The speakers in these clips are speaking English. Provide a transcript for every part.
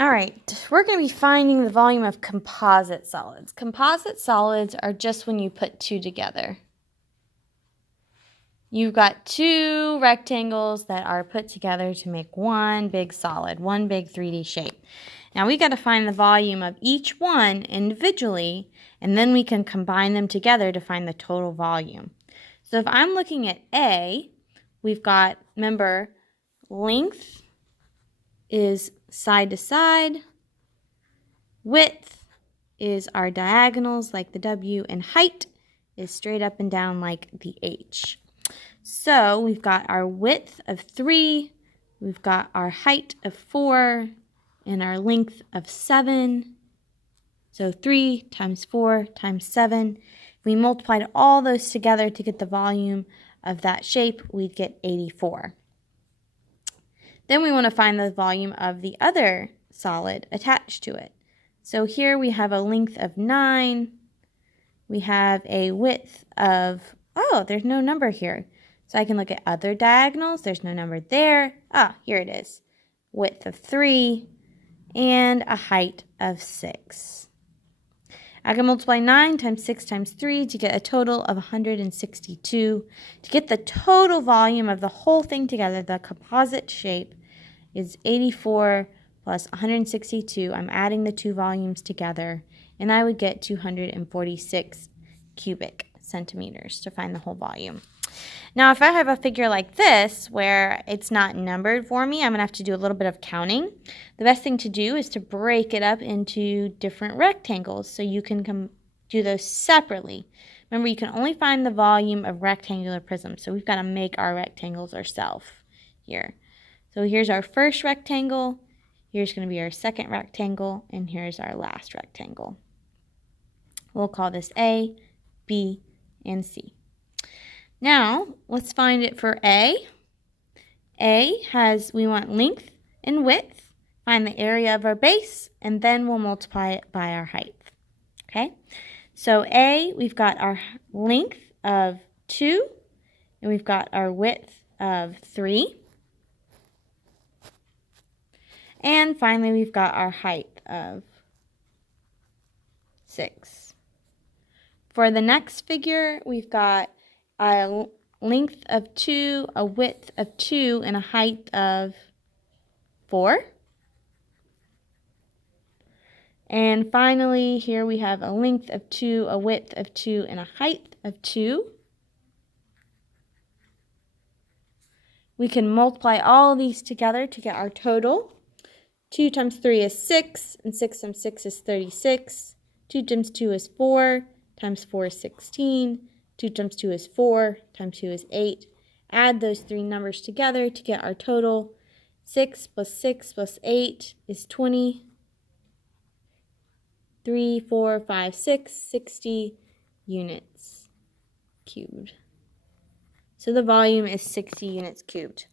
All right, we're going to be finding the volume of composite solids. Composite solids are just when you put two together. You've got two rectangles that are put together to make one big solid, one big 3D shape. Now we got to find the volume of each one individually, and then we can combine them together to find the total volume. So if I'm looking at A, we've got, remember, length is side to side, width is our diagonals like the W, and height is straight up and down like the H. So we've got our width of 3, we've got our height of 4, and our length of 7. So 3 times 4 times 7. If we multiplied all those together to get the volume of that shape, we'd get 84. Then we want to find the volume of the other solid attached to it. So here we have a length of 9. We have a width of, oh, there's no number here. So I can look at other diagonals. There's no number there. Ah, here it is. Width of 3 and a height of 6. I can multiply 9 times 6 times 3 to get a total of 162. To get the total volume of the whole thing together, the composite shape is 84 plus 162. I'm adding the two volumes together, and I would get 246 cubic centimeters to find the whole volume. Now, if I have a figure like this where it's not numbered for me, I'm going to have to do a little bit of counting. The best thing to do is to break it up into different rectangles so you can do those separately. Remember, you can only find the volume of rectangular prisms, so we've got to make our rectangles ourselves here. So here's our first rectangle, here's going to be our second rectangle, and here's our last rectangle. We'll call this A, B, and C. Now, let's find it for A. A has, we want length and width. Find the area of our base, and then we'll multiply it by our height. Okay? So A, we've got our length of 2, and we've got our width of 3. And finally, we've got our height of 6. For the next figure, we've got a length of 2, a width of 2, and a height of 4. And finally, here we have a length of 2, a width of 2, and a height of 2. We can multiply all of these together to get our total. 2 times 3 is 6, and 6 times 6 is 36. 2 times 2 is 4, times 4 is 16. 2 times 2 is 4, times 2 is 8. Add those three numbers together to get our total. 6 plus 6 plus 8 is 20. 3, 4, 5, 6, 60 units cubed. So the volume is 60 units cubed.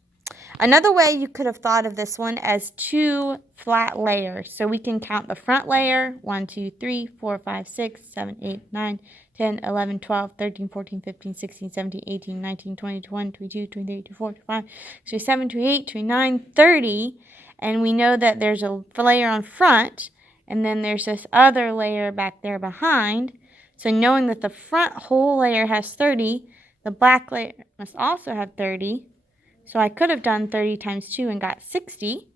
Another way you could have thought of this one as two flat layers. So we can count the front layer, 1, 2, 3, 4, 5, 6, 7, 8, 9, 10, 11, 12, 13, 14, 15, 16, 17, 18, 19, 20, 21, 22, 23, 24, 25, 27, 28, 29, 30. And we know that there's a layer on front, and then there's this other layer back there behind. So knowing that the front whole layer has 30, the back layer must also have 30. So I could have done 30 times 2 and got 60.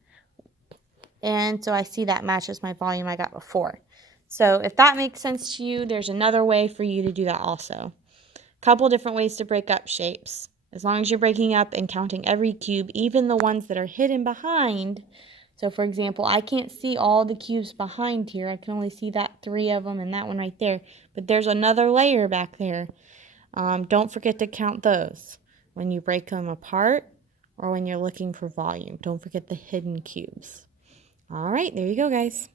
And so I see that matches my volume I got before. So if that makes sense to you, there's another way for you to do that also. A couple different ways to break up shapes. As long as you're breaking up and counting every cube, even the ones that are hidden behind. So for example, I can't see all the cubes behind here. I can only see that 3 of them and that one right there. But there's another layer back there. Don't forget to count those when you break them apart or when you're looking for volume. Don't forget the hidden cubes. All right, there you go, guys.